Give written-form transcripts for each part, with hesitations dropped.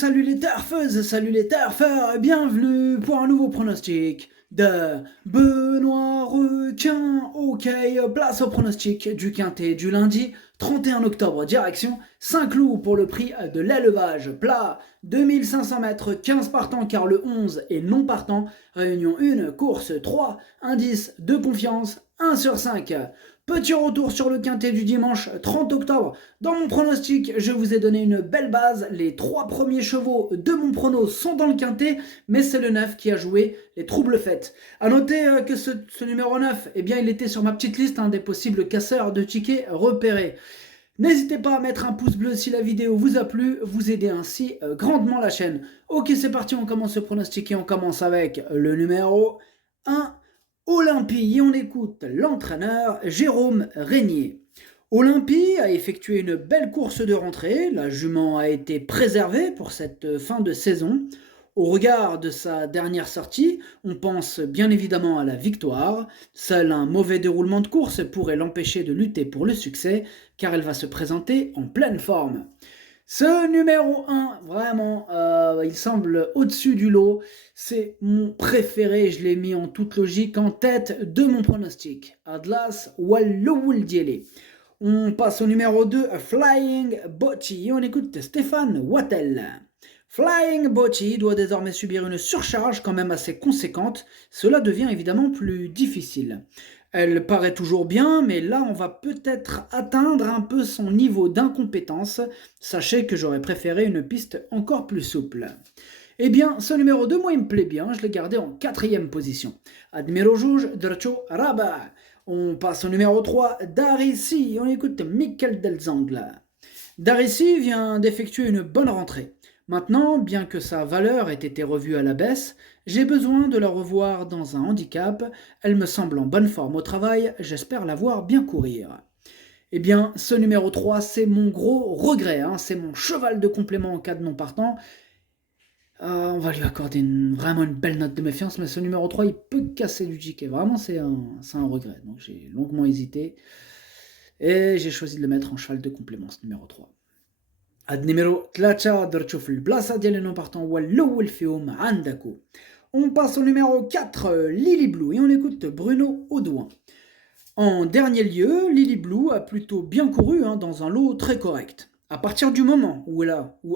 salut les turfeuses, salut les turfeurs, bienvenue pour un nouveau pronostic de Benoît Requin. Ok, place au pronostic du quintet du lundi 31 octobre, direction Saint-Cloud pour le prix de l'élevage plat. 2500 mètres, 15 partants car le 11 est non partant. Réunion 1, course 3, indice de confiance 1 sur 5. Petit retour sur le quintet du dimanche 30 octobre. Dans mon pronostic, je vous ai donné une belle base. Les 3 premiers chevaux de mon prono sont dans le quintet, mais c'est le 9 qui a joué les troubles faites. A noter que ce numéro 9, eh bien, il était sur ma petite liste des possibles casseurs de tickets repérés. N'hésitez pas à mettre un pouce bleu si la vidéo vous a plu, vous aidez ainsi grandement la chaîne. Ok, c'est parti, on commence ce pronostic et on commence avec le numéro 1. Olympie, et on écoute l'entraîneur Jérôme Régnier. Olympie a effectué une belle course de rentrée, la jument a été préservée pour cette fin de saison. Au regard de sa dernière sortie, on pense bien évidemment à la victoire. Seul un mauvais déroulement de course pourrait l'empêcher de lutter pour le succès, car elle va se présenter en pleine forme. Ce numéro 1, vraiment, il semble au-dessus du lot. C'est mon préféré, je l'ai mis en toute logique en tête de mon pronostic. Adlas Wallowouldiele. On passe au numéro 2, Flying Bocci. On écoute Stéphane Wattel. Flying Bocci doit désormais subir une surcharge quand même assez conséquente. Cela devient évidemment plus difficile. Elle paraît toujours bien, mais là on va peut-être atteindre un peu son niveau d'incompétence. Sachez que j'aurais préféré une piste encore plus souple. Eh bien, ce numéro 2, moi il me plaît bien, je l'ai gardé en 4e position. Admiro Juge, Dracho Rabat. On passe au numéro 3, Darissi, on écoute Michael Delzangle. Darissi vient d'effectuer une bonne rentrée. Maintenant, bien que sa valeur ait été revue à la baisse, j'ai besoin de la revoir dans un handicap. Elle me semble en bonne forme au travail, j'espère la voir bien courir. Eh bien, ce numéro 3, c'est mon gros regret, c'est mon cheval de complément en cas de non partant. On va lui accorder vraiment une belle note de méfiance, mais ce numéro 3, il peut casser du ticket. Vraiment, c'est un regret. Donc j'ai longuement hésité. Et j'ai choisi de le mettre en cheval de complément, ce numéro 3. النمرو 3 درتو في البلاصة ديال لي نومبارتون هو الأول فيهم عندكو. On passe au numéro 4, Lily Blue, et on écoute Bruno Audouin. En dernier lieu, Lily Blue a plutôt bien couru dans un lot très correct. À partir du moment où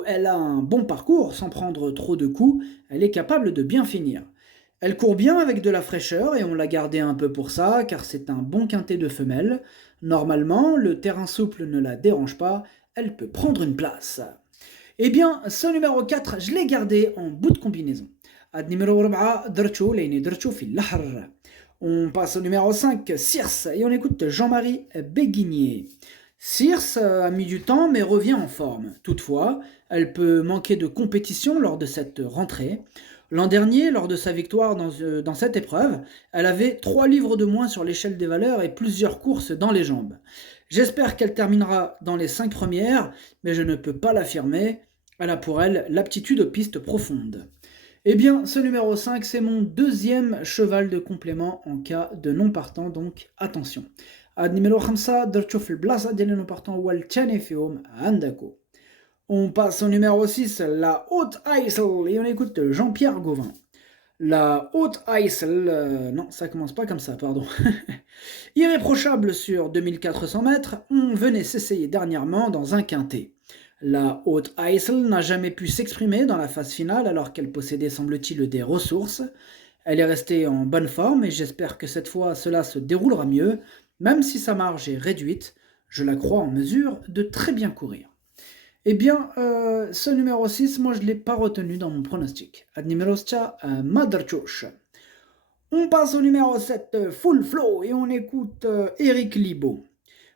elle a un bon parcours, sans prendre trop de coups, elle est capable de bien finir. Elle court bien avec de la fraîcheur et on l'a gardée un peu pour ça, car c'est un bon quintet de femelles. Normalement, le terrain souple ne la dérange pas, elle peut prendre une place. Eh bien, ce numéro 4, je l'ai gardé en bout de combinaison. Ad numéro 4, درتو لأني درتو في البحر. On passe au numéro 5, Circe, et on écoute Jean-Marie Béguinier. Circe a mis du temps mais revient en forme. Toutefois, elle peut manquer de compétition lors de cette rentrée. L'an dernier, lors de sa victoire dans cette épreuve, elle avait 3 livres de moins sur l'échelle des valeurs et plusieurs courses dans les jambes. J'espère qu'elle terminera dans les 5 premières, mais je ne peux pas l'affirmer. Elle a pour elle l'aptitude aux pistes profondes. Eh bien, ce numéro 5, c'est mon deuxième cheval de complément en cas de non partant, donc attention. Numéro 5, درتو في البلاصة ديال non partant هو الثاني فيهم عندكو. On passe au numéro 6, la Haute Heysel, et on écoute Jean-Pierre Gauvin. La Haute Heysel, non, ça commence pas comme ça, pardon. Irréprochable sur 2400 mètres, on venait s'essayer dernièrement dans un quintet. La Haute Heysel n'a jamais pu s'exprimer dans la phase finale alors qu'elle possédait semble-t-il des ressources. Elle est restée en bonne forme et j'espère que cette fois cela se déroulera mieux, même si sa marge est réduite, je la crois en mesure de très bien courir. Eh bien, ce numéro 6, moi je ne l'ai pas retenu dans mon pronostic. Ad numéro 7, Madarchouch. On passe au numéro 7, Full Flow, et on écoute Eric Libaud.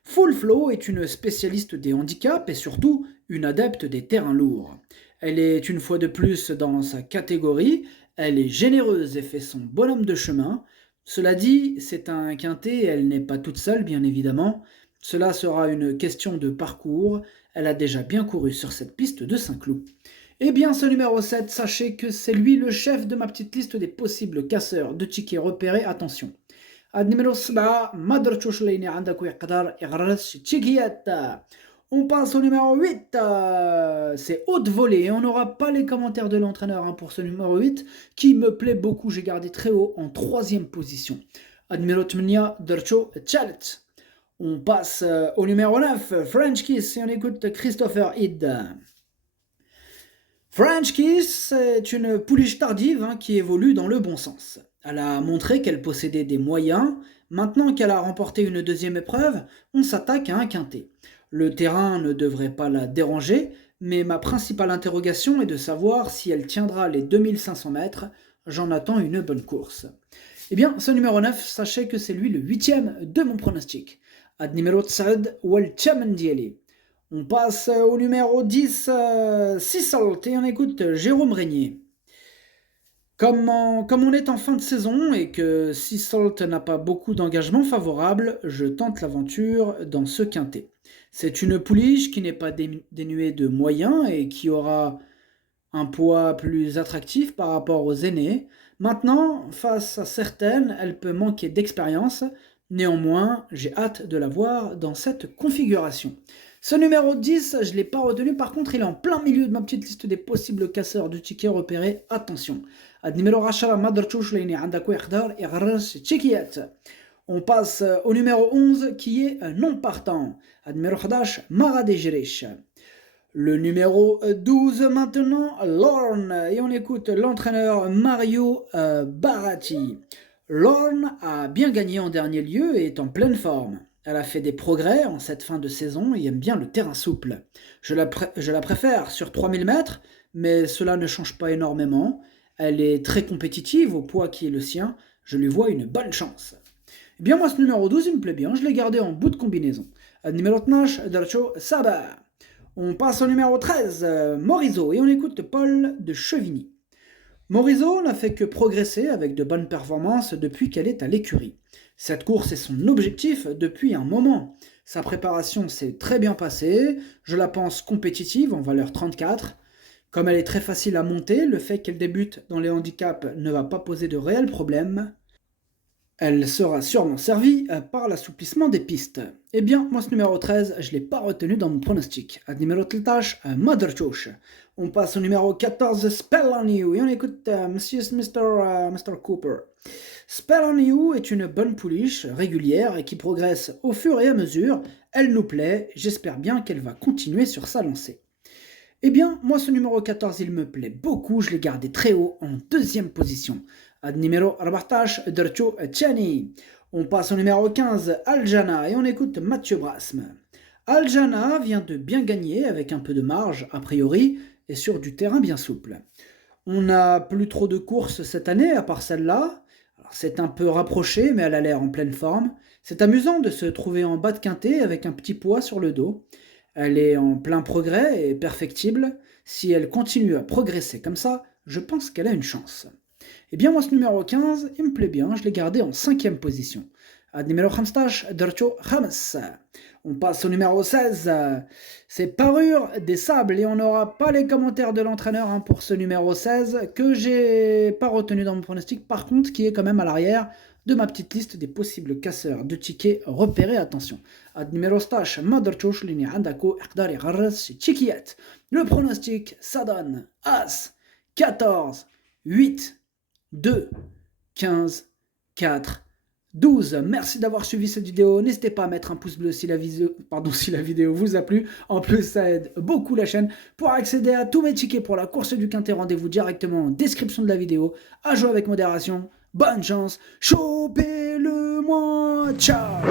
Full Flow est une spécialiste des handicaps et surtout une adepte des terrains lourds. Elle est une fois de plus dans sa catégorie, elle est généreuse et fait son bonhomme de chemin. Cela dit, c'est un quintet et elle n'est pas toute seule bien évidemment. Cela sera une question de parcours, elle a déjà bien couru sur cette piste de Saint-Cloud. Eh bien, ce numéro 7, sachez que c'est lui le chef de ma petite liste des possibles casseurs de tickets repérés, attention. Ad numéro 7, ما درتوش ليني عندك ويقدر يغرس تشيكيات. On passe au numéro 8. C'est haute volée. Et on n'aura pas les commentaires de l'entraîneur pour ce numéro 8 qui me plaît beaucoup. J'ai gardé très haut en troisième position. Numéro 8, Dercho Chalet. On passe au numéro 9, French Kiss, et on écoute Christopher Id. French Kiss est une pouliche tardive qui évolue dans le bon sens. Elle a montré qu'elle possédait des moyens. Maintenant qu'elle a remporté une deuxième épreuve, on s'attaque à un quintet. Le terrain ne devrait pas la déranger, mais ma principale interrogation est de savoir si elle tiendra les 2500 mètres. J'en attends une bonne course. Eh bien, ce numéro 9, sachez que c'est lui le 8e de mon pronostic. Ad numéro 9, Walchaman Dieli. On passe au numéro 10, Sisalt, et on écoute Jérôme Régnier. Comme on est en fin de saison et que Sisalt n'a pas beaucoup d'engagement favorable, je tente l'aventure dans ce quintet. C'est une pouliche qui n'est pas dénuée de moyens et qui aura un poids plus attractif par rapport aux aînés. Maintenant, face à certaines, elle peut manquer d'expérience. Néanmoins, j'ai hâte de la voir dans cette configuration. Ce numéro 10, je ne l'ai pas retenu. Par contre, il est en plein milieu de ma petite liste des possibles casseurs de tickets repérés. Attention. On passe au numéro 11 qui est non partant. Numéro 11, Maradejrish. Le numéro 12 maintenant, Lorne. Et on écoute l'entraîneur Mario Baratti. Lorne a bien gagné en dernier lieu et est en pleine forme. Elle a fait des progrès en cette fin de saison et aime bien le terrain souple. Je la préfère sur 3000 mètres, mais cela ne change pas énormément. Elle est très compétitive au poids qui est le sien. Je lui vois une bonne chance. Eh bien moi ce numéro 12 il me plaît bien, je l'ai gardé en bout de combinaison. Numéro 12, Dercho Saba. On passe au numéro 13, Morisot, et on écoute Paul de Chevigny. Morisot n'a fait que progresser avec de bonnes performances depuis qu'elle est à l'écurie. Cette course est son objectif depuis un moment. Sa préparation s'est très bien passée, je la pense compétitive en valeur 34. Comme elle est très facile à monter, le fait qu'elle débute dans les handicaps ne va pas poser de réels problèmes. Elle sera sûrement servie par l'assouplissement des pistes. Eh bien, moi ce numéro 13, je ne l'ai pas retenu dans mon pronostic. À numéro 13, Mother Choche. On passe au numéro 14, Spell on You, et on écoute Mr. Cooper. Spell on You est une bonne pouliche régulière et qui progresse au fur et à mesure. Elle nous plaît, j'espère bien qu'elle va continuer sur sa lancée. Eh bien, moi ce numéro 14, il me plaît beaucoup, je l'ai gardé très haut en deuxième position. Ad numéro 14, Dercho Tchani. On passe au numéro 15, Aljana, et on écoute Mathieu Brasme. Aljana vient de bien gagner avec un peu de marge, a priori, et sur du terrain bien souple. On n'a plus trop de courses cette année, à part celle-là. Alors, c'est un peu rapproché, mais elle a l'air en pleine forme. C'est amusant de se trouver en bas de quintet avec un petit poids sur le dos. Elle est en plein progrès et perfectible. Si elle continue à progresser comme ça, je pense qu'elle a une chance. Eh bien, moi, ce numéro 15, il me plaît bien, je l'ai gardé en 5e position. Ad numéro 15, Dercho Hamas. On passe au numéro 16, c'est Parure des Sables, et on n'aura pas les commentaires de l'entraîneur pour ce numéro 16, que j'ai pas retenu dans mon pronostic, par contre, qui est quand même à l'arrière de ma petite liste des possibles casseurs de tickets repérés. Attention. Ad numéro 16, Mother Lini Andako, Erdari Garras, Chikiet. Le pronostic, ça donne As, 14, 8, 2, 15, 4, 12. Merci d'avoir suivi cette vidéo. N'hésitez pas à mettre un pouce bleu si la vidéo vous a plu. En plus, ça aide beaucoup la chaîne. Pour accéder à tous mes tickets pour la course du quintet, rendez-vous directement en description de la vidéo. À jouer avec modération. Bonne chance. Chopez-le-moi. Ciao.